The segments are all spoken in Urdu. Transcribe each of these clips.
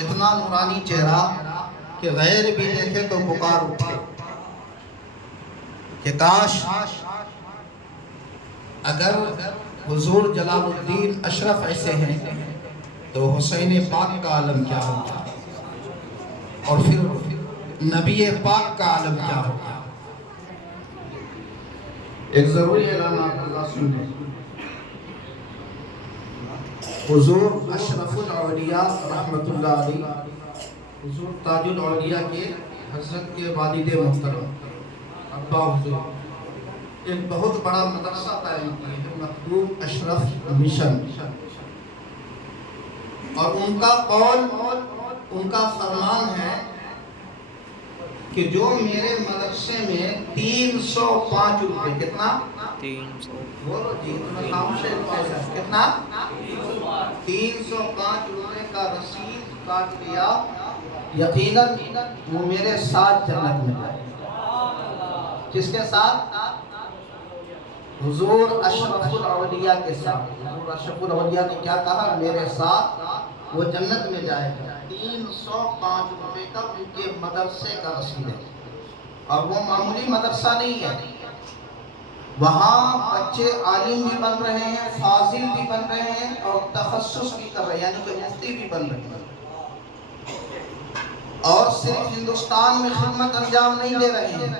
اتنا نورانی چہرہ کہ غیر بھی دیکھے تو پکار اٹھے کہ کاش اگر حضور جلال الدین اشرف ایسے ہیں تو حسین پاک کا عالم کیا ہوگا، اور پھر نبی پاک کا عالم کیا ہوگا۔ ایک ضروری اعلان آپ اللہ سنیں، حضور اشرف الاولیاء رحمت اللہ علیہ، حضور تاج الاولیاء کے حضرت کے والد محترم ابا حضور ایک بہت بڑا مدرسہ قائم کیے ہیں، مخدوم اشرف مشن، اور ان کا قول، ان کا فرمان ہے کہ جو میرے مدرسے میں 305 روپے، کتنا؟ 300 بولو جی، کتنا؟ 305 روپے کا رسید کاٹ لیا، یقیناً وہ میرے ساتھ جنت میں جائے۔ کس کے ساتھ؟ حضور اشرف الاولیاء کے ساتھ۔ حضور اشرف الاولیاء نے کیا کہا؟ میرے ساتھ وہ جنت میں جائے گا۔ 305 روپے کا ان کے مدرسے کا رسید ہے، اور وہ معمولی مدرسہ نہیں ہے، وہاں بچے عالم بھی بن رہے ہیں، فاضل بھی بن رہے ہیں، اور تخصص بھی کر رہے ہیں، یعنی کہ مفتی بھی بن رہے ہیں، اور صرف ہندوستان میں خدمت انجام نہیں دے رہے ہیں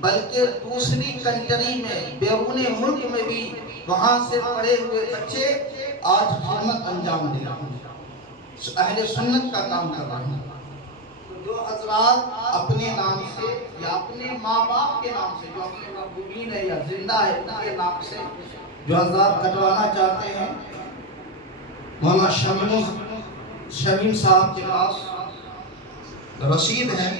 بلکہ دوسری کنٹری میں، بیرون ملک میں بھی وہاں سے پڑھے ہوئے بچے آج خدمت انجام دے رہے ہیں، اہل سنت کا کام کر رہے ہیں۔ جو حضرات اپنے نام سے یا اپنے ماں باپ کے نام سے، جو اپنے مرحومین ہے یا زندہ ہے ان کے نام سے جو حضرات کٹوانا چاہتے ہیں، مولانا شمیم صاحب کے پاس رسید ہے،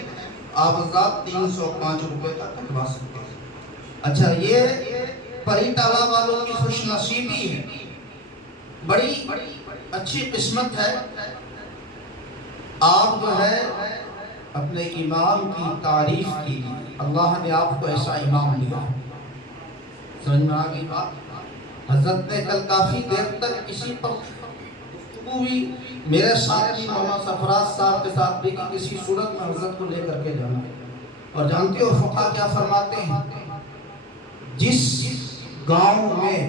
آپ حضرات 305 روپے کا کٹوا سکتے ہیں۔ اچھا، یہ پری ٹالہ والوں کی خوش نصیبی ہے، بڑی اچھی قسمت ہے۔ آپ جو ہے اپنے امام کی تعریف کیجیے، اللہ نے آپ کو ایسا امام دیا۔ سمجھ میں آگئی بات؟ حضرت نے کل کافی دیر تک اسی پر گفتگو ہوئی، میرے ساتھ بھی مولانا سرفراز صاحب کے ساتھ بھی، کسی صورت میں حضرت کو لے کر کے جانا ہے۔ اور جانتے ہو فقہ کیا فرماتے ہیں؟ جس گاؤں میں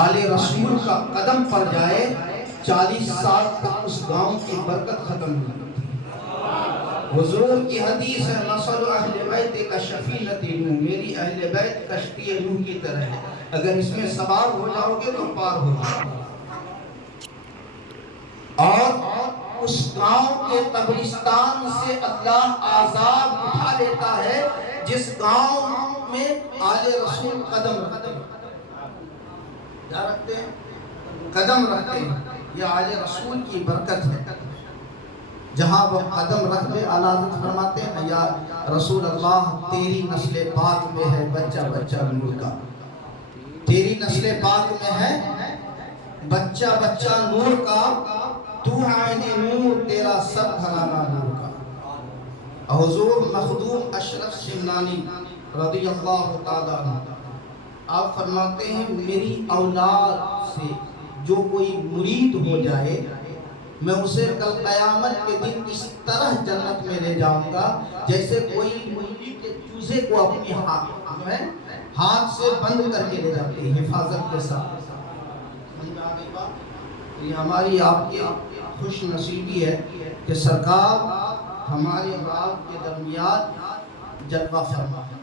آل رسول کا قدم پڑ جائے 40 سال تک اس گاؤں کی برکت ختم نہیں ہوتی۔ حضور کی حدیث ہے، مثل اہل بیت کا شفینۃ نوح، میری اہل بیت کشتی نوح کی طرح ہے، اگر اس میں سوار ہو جاؤ گے تو پار ہو جاؤ گے۔ اور اس گاؤں کے قبرستان سے اللہ عذاب اٹھا لیتا ہے جس گاؤں میں آل رسول قدم رکھتے ہیں۔ کیا رکھتے ہیں؟ قدم رکھتے ہیں۔ یہ آل رسول کی برکت ہے، جہاں وہ قدم رکھ دے۔ اعلیٰ حضرت فرماتے ہیں، یا رسول اللہ تیری نسل پاک میں ہے بچہ بچہ نور کا، تیری نسل پاک میں ہے بچہ بچہ نور کا، تو عین نور تیرا سب گھرانہ نور کا۔ حضور مخدوم اشرف شمنانی رضی اللہ تعالیٰ عنہ آپ فرماتے ہیں، میری اولاد سے جو کوئی مرید ہو جائے میں اسے کل قیامت کے دن اس طرح جنت میں لے جاؤں گا جیسے کوئی مرغی کے چوزے کو اپنی ہاتھ سے بند کر کے لے جاتے ہیں حفاظت کے ساتھ۔ یہ ہماری آپ کی خوش نصیبی ہے کہ سرکار ہمارے آپ کے درمیان جلوہ فرما ہے۔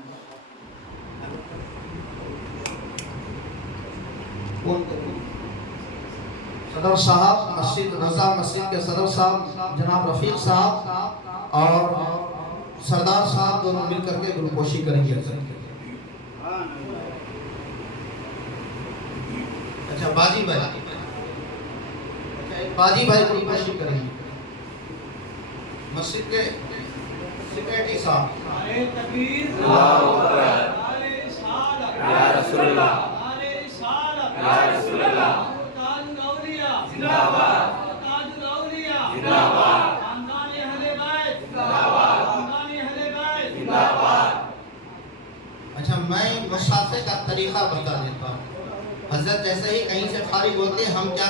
صدر صاحب مسجد رضا مسجد کے صدر صاحب جناب رفیق صاحب اور سردار صاحب دونوں مل کر کے گلوپوشی کریں گے۔ اچھا باجی بھائی گلوپوشی کریں گے۔ مسجد کے سیکریٹری صاحب یا رسول اللہ، یا رسول اللہ، اچھا میں مسافے کا طریقہ بتا دیتا ہوں۔ حضرت جیسے ہی کہیں سے فارغ ہوتے ہیں ہم کیا